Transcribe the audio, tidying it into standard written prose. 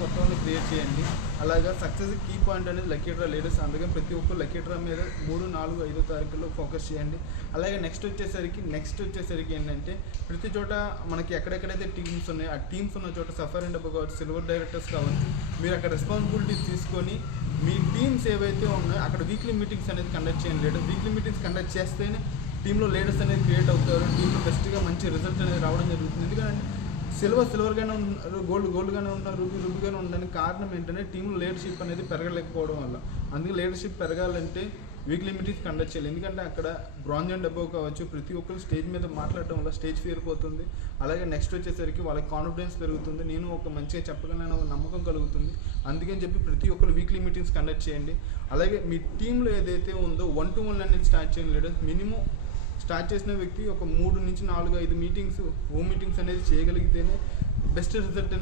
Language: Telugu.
కొత్త వాళ్ళని క్రియేట్ చేయండి. అలాగా సక్సెస్ కీ పాయింట్ అనేది లక్కీ డ్రా లీడర్స్. అందుకని ప్రతి ఒక్కరు లక్కీ డ్రా మీద 3, 4, 5 తారీఖుల్లో ఫోకస్ చేయండి. అలాగే నెక్స్ట్ వచ్చేసరికి ఏంటంటే ప్రతి చోట మనకి ఎక్కడెక్కడైతే టీమ్స్ ఉన్నాయో ఆ టీమ్స్ ఉన్న చోట సఫర్ అండ్ అబవ్ కావచ్చు, సిల్వర్ డైరెక్టర్స్ కావచ్చు, మీరు అక్కడ రెస్పాన్సిబిలిటీస్ తీసుకొని మీ టీమ్స్ ఏవైతే ఉన్నాయో అక్కడ వీక్లీ మీటింగ్స్ అనేది కండక్ట్ చేయండి. లీడర్ వీక్లీ మీటింగ్స్ కండక్ట్ చేస్తేనే టీంలో లీడర్స్ అనేది క్రియేట్ అవుతారు. టీంలో బెస్ట్గా మంచి రిజల్ట్ అనేది రావడం జరుగుతుంది. ఎందుకంటే సిల్వర్గానే ఉన్నారు, గోల్డ్గానే ఉన్నారు, రూబీగానే ఉండడానికి కారణం ఏంటంటే టీంలో లీడర్షిప్ అనేది పెరగలేకపోవడం వల్ల. అందుకే లీడర్షిప్ పెరగాలంటే వీక్లీ మీటింగ్స్ కండక్ట్ చేయాలి. ఎందుకంటే అక్కడ బ్రాంజ్ అండ్ అబవ్ కావచ్చు, ప్రతి ఒక్కరు స్టేజ్ మీద మాట్లాడడం వల్ల స్టేజ్ ఫియర్ పోతుంది. అలాగే నెక్స్ట్ వచ్చేసరికి వాళ్ళకి కాన్ఫిడెన్స్ పెరుగుతుంది. నేను ఒక మంచిగా చెప్పగలను ఒక నమ్మకం కలుగుతుంది. అందుకని చెప్పి ప్రతి ఒక్కరు వీక్లీ మీటింగ్స్ కండక్ట్ చేయండి. అలాగే మీ టీంలో ఏదైతే ఉందో 1-to-1 అనేది స్టార్ట్ చేయండి. లీడర్స్ మినిమం స్టార్ట్ చేసిన వ్యక్తి ఒక 3 నుంచి 4, 5 మీటింగ్స్, హోమ్ మీటింగ్స్ అనేది చేయగలిగితేనే బెస్ట్ రిజల్ట్ అనేది